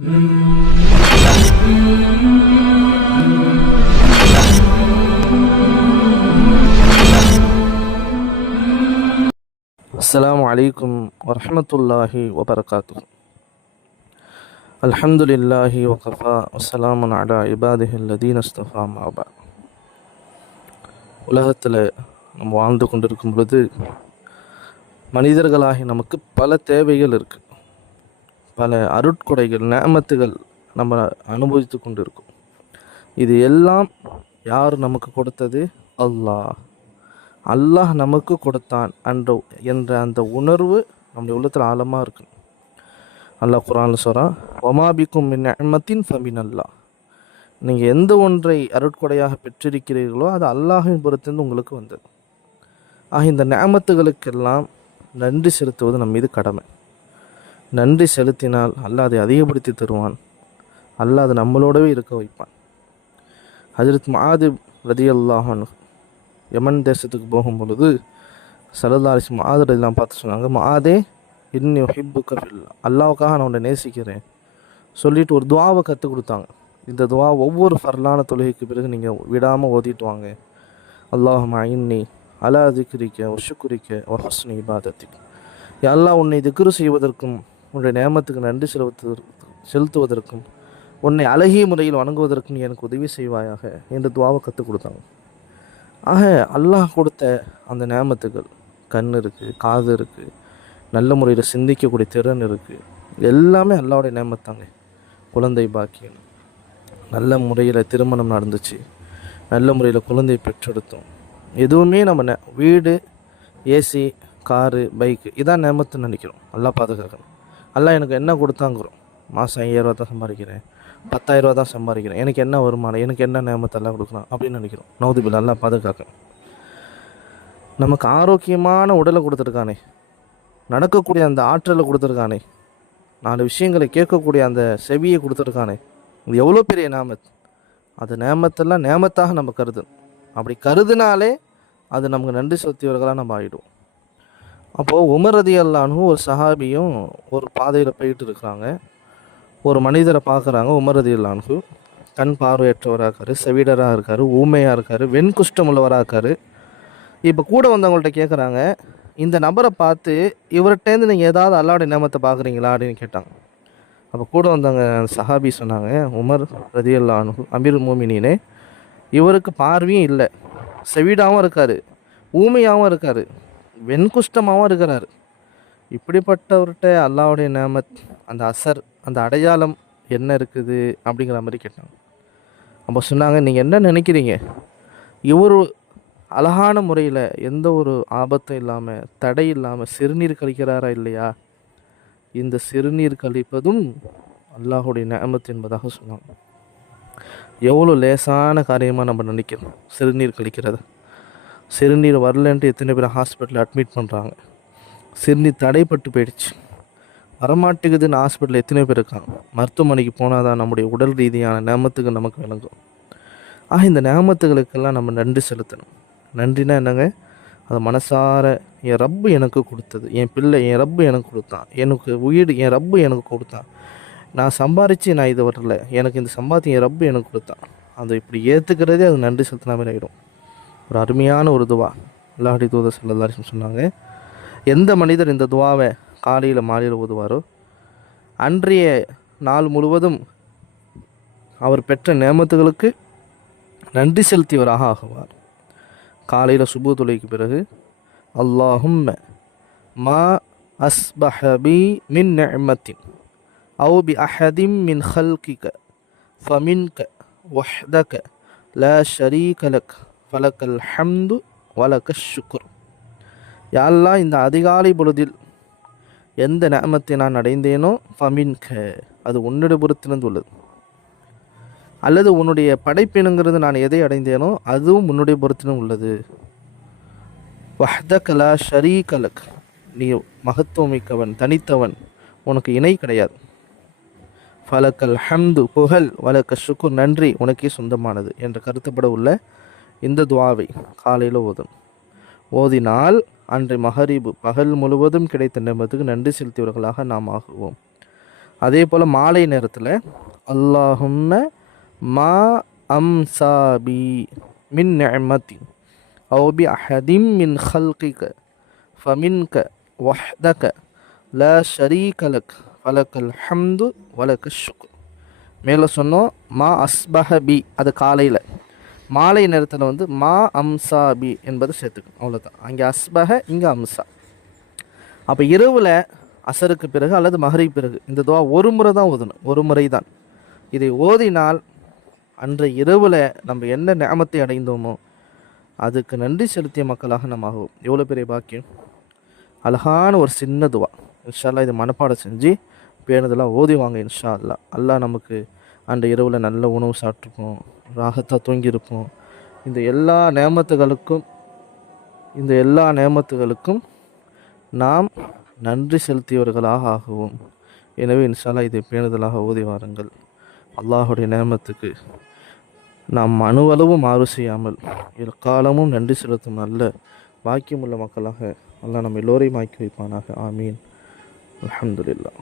அஸ்ஸலாமு அலைக்கும் வரஹ்மத்துல்லாஹி வபரகாத்துஹு. அல்ஹம்துலில்லாஹி வகஃபா வஸ்ஸலாமுன் அலா இபாதிஹில் லதீன இஸ்தஃபா அம்மா பஅத். உலகத்தில் நம்ம வாழ்ந்து கொண்டிருக்கும் பொழுது மனிதர்களாகி நமக்கு பல தேவைகள் இருக்குது, பல அருட்கொடைகள் நேமத்துகள் நம்ம அனுபவித்து கொண்டு இருக்கோம். இது எல்லாம் யார் நமக்கு கொடுத்தது? அல்லாஹ் நமக்கு கொடுத்தான் என்ற அந்த உணர்வு நம்முடைய உள்ளத்தில் ஆழமாக இருக்கு. அல்லாஹ் குர்ஆனில் சொல்கிறான், வமா பிக்கும் மின் நிஅமத்தின் ஃபமினல்லாஹ். நீங்கள் எந்த ஒன்றை அருட்கொடையாக பெற்றிருக்கிறீர்களோ அது அல்லாஹின் புறத்திலிருந்து உங்களுக்கு வந்தது. இந்த நிஅமத்துகளுக்கெல்லாம் நன்றி செலுத்துவது நம் மீது கடமை. நன்றி செலுத்தினால் அல்லாஹ் அதை அதிகப்படுத்தி தருவான். அல்லாஹ் அதை நம்மளோடவே இருக்க வைப்பான். ஹஜ்ரத் முஆத் ரலியல்லாஹு அன்ஹு யமன் தேசத்துக்கு போகும் பொழுது ஸல்லல்லாஹு அலைஹி வஸல்லம் முஆத் ரலியல்லாஹு பார்த்து சொன்னாங்க, முஆதே இன்னி உஹிப்புக ஃபில்லாஹ், அல்லாஹ்வுக்காக நான் உன்னை நேசிக்கிறேன் சொல்லிட்டு ஒரு துஆவை கற்றுக் கொடுத்தாங்க. இந்த துஆ ஒவ்வொரு ஃபர்லான தொழுகைக்கு பிறகு நீங்கள் விடாமல் ஓதிட்டு வாங்க. அல்லாஹும்ம இன்னி அலா திக்ரிக வ ஷுக்ரிக வ ஹுஸ்னி இபாதத்திக். யா அல்லாஹ், உன்னை திக்ரு செய்வதற்கும் உன்னுடைய நேமத்துக்கு நன்றி செலுத்துவதற்கும் உன்னை அழகிய முறையில் வணங்குவதற்கும் நீ எனக்கு உதவி செய்வாயாக என்று துஆவை கற்றுக் கொடுத்தாங்க. அல்லாஹ் கொடுத்த அந்த நேமத்துகள், கண் இருக்குது, காது இருக்குது, நல்ல முறையில் சிந்திக்கக்கூடிய திறன் இருக்குது, எல்லாமே அல்லாஹ்வுடைய நேமத்தாங்க. குழந்தை பாக்கியம், நல்ல முறையில் திருமணம் நடந்துச்சு, நல்ல முறையில் குழந்தை பெற்றெடுத்தோம். எதுவுமே நம்ம வீடு, ஏசி, காரு, பைக்கு இதான் நேமத்துன்னு நினைக்கிறோம். அல்லாஹ் பாதுகாக்கணும். அல்லாஹ் எனக்கு என்ன கொடுத்தாங்கிறோம். மாதம் 5000 தான் சம்பாதிக்கிறேன், 10,000 தான் சம்பாதிக்கிறேன், எனக்கு என்ன வருமானம், எனக்கு என்ன நேமத்தெல்லாம் கொடுக்கலாம் அப்படின்னு நினைக்கிறோம். நௌதுபில் அல்லாஹ் பாதுகாக்கணும். நமக்கு ஆரோக்கியமான உடலை கொடுத்துருக்கானே, நடக்கக்கூடிய அந்த ஆற்றலை கொடுத்துருக்கானே, 4 விஷயங்களை கேட்கக்கூடிய அந்த செவியை கொடுத்துருக்கானே, இது எவ்வளோ பெரிய நேமத். அது நேமத்தெல்லாம் நேமத்தாக நம்ம கருதணும். அப்படி கருதுனாலே அது நமக்கு நன்றி செலுத்தியவர்களாக நம்ம ஆகிடுவோம். அப்போது உமர் ரலியல்லாஹு அன்ஹு ஒரு சஹாபியும் ஒரு பாதையில் போயிட்டு இருக்கிறாங்க. ஒரு மனிதரை பார்க்குறாங்க. உமர் ரலியல்லாஹு அன்ஹு கண் பார்வையற்றவராக இருக்கார், செவிடராக இருக்கார், ஊமையாக இருக்கார், வெண்குஷ்டம் உள்ளவராக இருக்கார். இப்போ கூட வந்தவங்கள்ட்ட கேட்குறாங்க, இந்த நபரை பார்த்து இவர்கிட்டேருந்து நீங்கள் ஏதாவது அல்லாஹ்வுடைய நேமத்தை பார்க்குறீங்களா அப்படின்னு கேட்டாங்க. அப்போ கூட வந்தவங்க சஹாபி சொன்னாங்க, உமர் ரலியல்லாஹு அன்ஹு அமீருல் மோமினீனே, இவருக்கு பார்வையும் இல்லை, செவிடாகவும் இருக்கார், ஊமையாகவும் இருக்கார், வெண்குஷ்டமாகவும் இருக்கிறார். இப்படிப்பட்டவர்கிட்ட அல்லாஹ்வுடைய நேமத், அந்த அசர், அந்த அடையாளம் என்ன இருக்குது அப்படிங்கிற மாதிரி கேட்டாங்க. அப்போ சொன்னாங்க, நீங்கள் என்ன நினைக்கிறீங்க, இவர் அழகான முறையில் எந்த ஒரு ஆபத்தும் இல்லாமல் தடை இல்லாமல் சிறுநீர் கழிக்கிறாரா இல்லையா? இந்த சிறுநீர் கழிப்பதும் அல்லாஹ்வுடைய நேமத் என்பதாக சொன்னாங்க. எவ்வளோ லேசான காரியமாக நம்ம நினைக்கிறோம் சிறுநீர் கழிக்கிறது. சிறுநீர் வரலன்ட்டு எத்தனை பேர் ஹாஸ்பிட்டலில் அட்மிட் பண்ணுறாங்க. சிறுநீர் தடைப்பட்டு போயிடுச்சு, வரமாட்டேங்குதுன்னு ஹாஸ்பிட்டலில் எத்தனை பேர் இருக்காங்க. மருத்துவமனைக்கு போனால் தான் நம்முடைய உடல் ரீதியான நேமத்துக்கு நமக்கு விளங்கும். இந்த நேமத்துகளுக்கெல்லாம் நம்ம நன்றி செலுத்தணும். நன்றினா என்னங்க? அதை மனசார என் ரப்பு எனக்கு கொடுத்தது, என் பிள்ளை என் ரப்பு எனக்கு கொடுத்தான், எனக்கு வீடு என் ரப்பு எனக்கு கொடுத்தான், நான் சம்பாரித்து நான் இது வரல, எனக்கு இந்த சம்பாத்தியம் என் ரப்பு எனக்கு கொடுத்தான், அதை இப்படி ஏற்றுக்கிறதே அது நன்றி செலுத்தின மாதிரி ஆகிடும். ஒரு அருமையான ஒரு துவா அல்லாஹ்வுடைய தூதர் ஸல்லல்லாஹு அலைஹி வஸல்லம் சொன்னாங்க, எந்த மனிதர் இந்த துவாவை காலையில் மாலையில் ஓதுவாரோ அன்றைய நாள் முழுவதும் அவர் பெற்ற நேமத்துகளுக்கு நன்றி செலுத்தியவராக ஆகுவார். காலையில் சுபு தொழுகைக்கு பிறகு அல்லாஹும்ம மா அஸ்பஹ பி மின் நிஅமத்தின் அவு பி அஹதிம் மின் ஹல்கிக ஃபமின்க வஹ்தக லா ஷரீக லக் ஃபலக்கல் ஹம்து வலக்கஷ் ஷுக்ர். யா அல்லாஹ், இந்த அதிகாலை பொழுதில் எந்த நேமத்தை நான் அடைந்தேனோ ஃபமின்க, அது உன்னுடைய புறத்திலிருந்து உள்ளது, அல்லது உன்னுடைய படைப்பினுங்கிறது நான் எதை அடைந்தேனோ அதுவும் உன்னுடைய புறத்திலும் உள்ளது. வஹ்தக லா ஷரீக லக், நீ மகத்துவமிக்கவன், தனித்தவன், உனக்கு இணை கிடையாது. ஃபலக்கல் ஹம்து, புகழ், வலக்க ஷுக்குர், நன்றி உனக்கே சொந்தமானது என்ற கருத்துப்பட உள்ள இந்த துவாவை காலையில் ஓதினால் அன்றை மகரிபு பகல் முழுவதும் கிடைத்த நேமத்துக்கு நன்றி செலுத்தியவர்களாக நாம் ஆகுவோம். அதே போல் மாலை நேரத்தில் அல்லாஹும்ம மா அம்சாபி மின் நிஅமத்தின் أو بأحد من خلقك فمنك وحدك لا شريك لك فلك الحمد ولك الشكر. மேலே சொன்னோம் மா அஸ்பஹபி, அது காலையில். மாலை நேரத்தில் வந்து மா அம்சாபி என்பதை சேர்த்துக்கணும், அவ்வளோதான். அங்கே அஸ்பஹ, இங்கே அம்சா. அப்போ இரவில் அசருக்கு பிறகு அல்லது மஹரிப் பிறகு இந்த துவா ஒரு முறை தான் ஓதணும், ஒரு முறை தான். இதை ஓதினால் அன்றைய இரவில் நம்ம என்ன நிஅமத்தை அடைந்தோமோ அதுக்கு நன்றி செலுத்திய மக்களாக நம்ம ஆகும். எவ்வளோ பெரிய பாக்கியம். அழகான ஒரு சின்ன துவா. இன்ஷா அல்லாஹ் இதை மனப்பாடம் செஞ்சு பேணுதெல்லாம் ஓதி வாங்க இன்ஷா அல்லாஹ். அல்லாஹ் நமக்கு அந்த இரவில் நல்ல உணவு சாப்பிட்ருப்போம், ராகத்தாக தூங்கியிருப்போம். இந்த எல்லா நேமத்துகளுக்கும் நாம் நன்றி செலுத்தியவர்களாக ஆகுவோம். எனவே இன்ஷா அல்லாஹ் இதை பேணுதலாக ஓதி வாருங்கள். அல்லாஹுடைய நேமத்துக்கு நாம் அணுவளவு மாறு செய்யாமல் காலமும் நன்றி செலுத்தும் நல்ல பாக்கியமுள்ள மக்களாக அல்லாஹ் நம்ம எல்லோரையும் ஆக்கி வைப்பானாக. ஆமீன். அல்ஹம்துலில்லாஹ்.